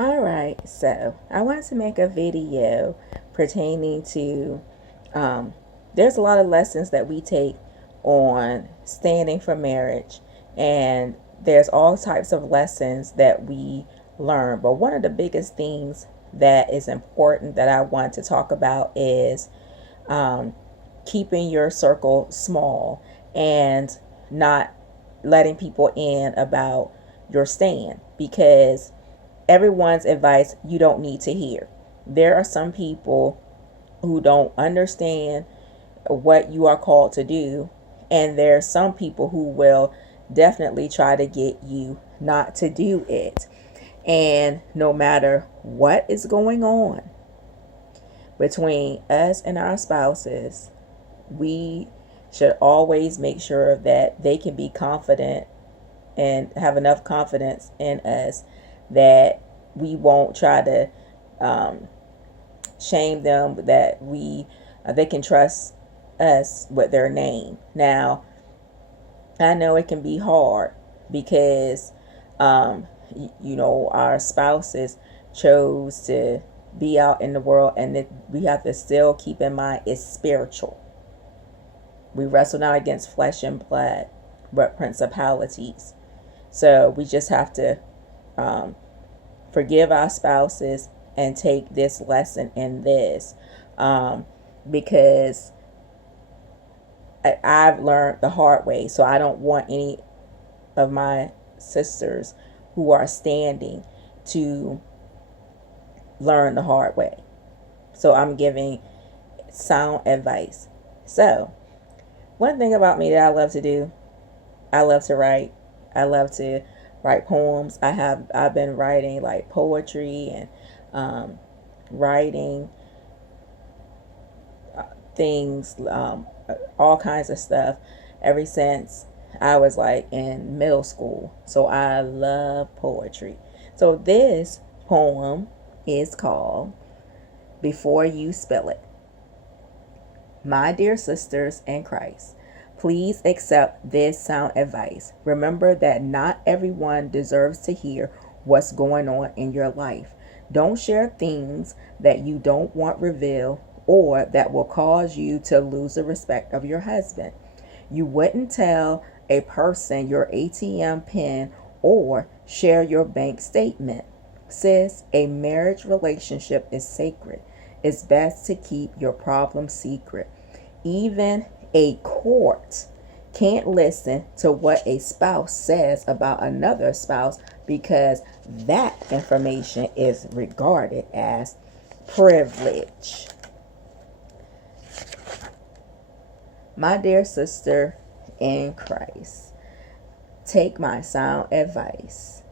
Alright, so I wanted to make a video pertaining to there's a lot of lessons that we take on standing for marriage, and there's all types of lessons that we learn. But one of the biggest things that is important that I want to talk about is um, keeping your circle small and not letting people in about your stand, because everyone's advice you don't need to hear. There are some people who don't understand what you are called to do, and there are some people who will definitely try to get you not to do it. And no matter what is going on between us and our spouses, we should always make sure that they can be confident and have enough confidence in us that we won't try to um, shame them, that they can trust us with their name. Now, I know it can be hard because our spouses chose to be out in the world, and that we have to still keep in mind it's spiritual. We wrestle not against flesh and blood, but principalities. So we just have to um, forgive our spouses and take this lesson in this, um, because I've learned the hard way. So I don't want any of my sisters who are standing to learn the hard way. So I'm giving sound advice. So one thing about me that I love to do, I love to write. I love to write poems. I've been writing like poetry and writing things, all kinds of stuff ever since I was like in middle school. So I love poetry. So this poem is called Before You Spill It. My dear sisters in Christ, please accept this sound advice. Remember that not everyone deserves to hear what's going on in your life. Don't share things that you don't want revealed or that will cause you to lose the respect of your husband. You wouldn't tell a person your ATM pin or share your bank statement. Sis, a marriage relationship is sacred. It's best to keep your problems secret. Even a court can't listen to what a spouse says about another spouse, because that information is regarded as privilege. My dear sister in Christ, take my sound advice.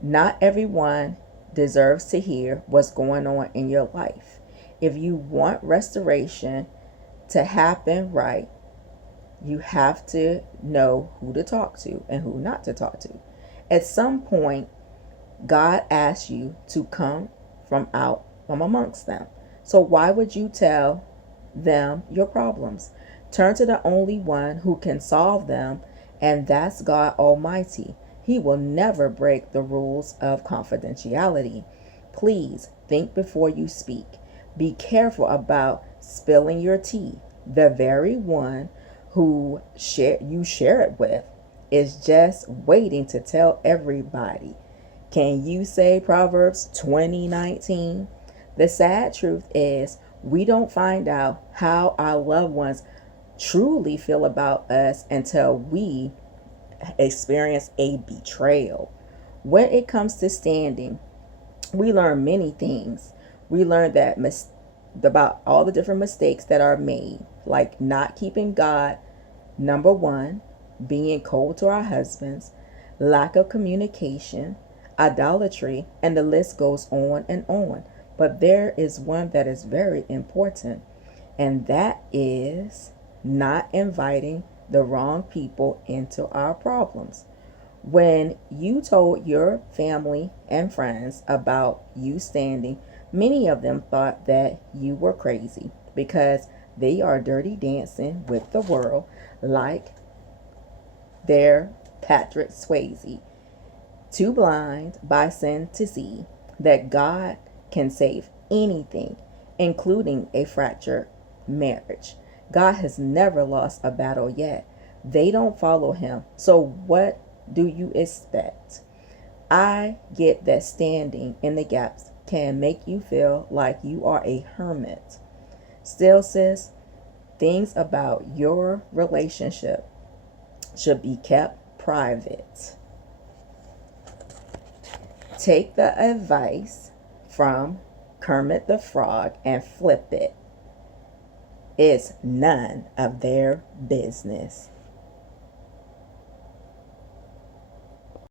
Not everyone deserves to hear what's going on in your life. If you want restoration to happen right, you have to know who to talk to and who not to talk to. At some point, God asks you to come from out from amongst them. So why would you tell them your problems? Turn to the only one who can solve them, and that's God Almighty. He will never break the rules of confidentiality. Please think before you speak. Be careful about spilling your tea. The very one who you share it with is just waiting to tell everybody. Can you say Proverbs 20:19? The sad truth is we don't find out how our loved ones truly feel about us until we experience a betrayal. When it comes to standing, we learn many things. We learn that about all the different mistakes that are made, like not keeping God number one, being cold to our husbands, lack of communication, idolatry, and the list goes on and on. But there is one that is very important, and that is not inviting the wrong people into our problems. When you told your family and friends about you standing, many of them thought that you were crazy because they are dirty dancing with the world like they're Patrick Swayze. too blind by sin to see that God can save anything, including a fractured marriage. God has never lost a battle yet. They don't follow him. So what do you expect? I get that standing in the gaps can make you feel like you are a hermit. Still, sis, things about your relationship should be kept private. Take the advice from Kermit the Frog and flip it. It's none of their business.